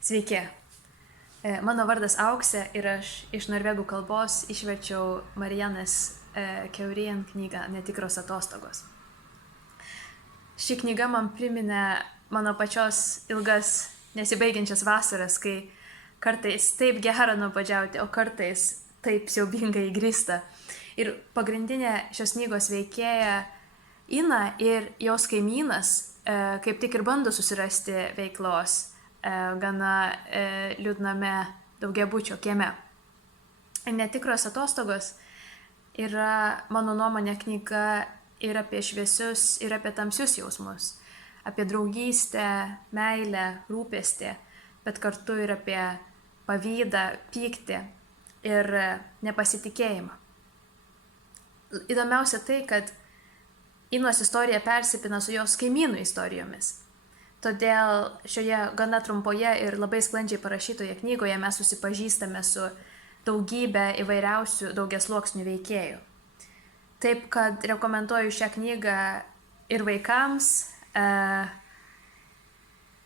Sveiki. Mano vardas Auksė ir aš iš norvegų kalbos išverčiau Marianės Keurien knygą Netikros atostogos. Ši knyga man priminė mano pačios ilgas nesibaigiančias vasaras, kai kartais taip gera nuobodžiauti, o kartais taip siaubingai įgrįsta. Ir pagrindinė šios knygos veikėja Ina ir jos kaimynas kaip tik ir bando susirasti veiklos gana liūdname daugiabučio kieme. Netikros atostogos yra, mano nuomonė, knyga ir apie šviesius, ir apie tamsius jausmus, apie draugystę, meilę, rūpestį, bet kartu ir apie pavydą, pyktį ir nepasitikėjimą. Įdomiausia tai, kad Inos istorija persipina su jos kaimynų istorijomis. Todėl šioje gana trumpoje ir labai sklandžiai parašytoje knygoje mes susipažįstame su daugybė įvairiausių daugiasluoksnių veikėjų. Taip, kad rekomenduoju šią knygą ir vaikams,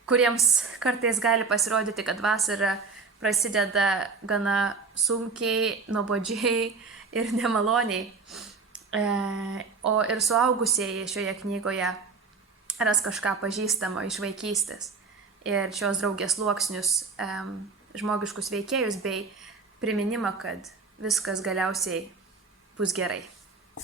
kuriems kartais gali pasirodyti, kad vasara prasideda gana sunkiai, nuobodžiai ir nemaloniai. O ir suaugusieji šioje knygoje ras kažką pažįstamo iš vaikystės ir šios draugės sluoksnius, žmogiškus veikėjus bei priminimą, kad viskas galiausiai bus gerai.